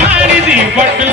ಕಾಣಿಸಿ ಪಟ್ಟು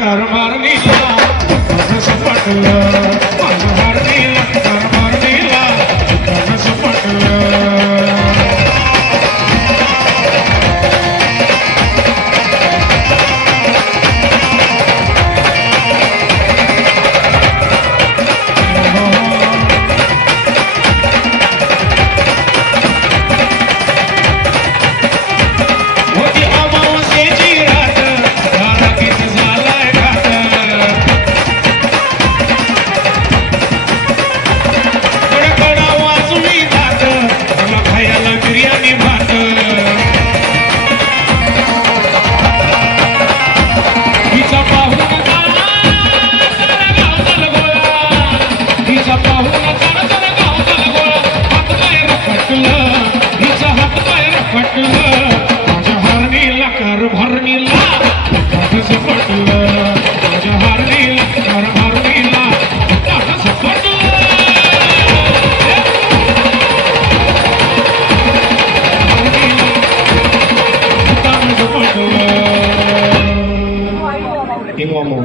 पटलं como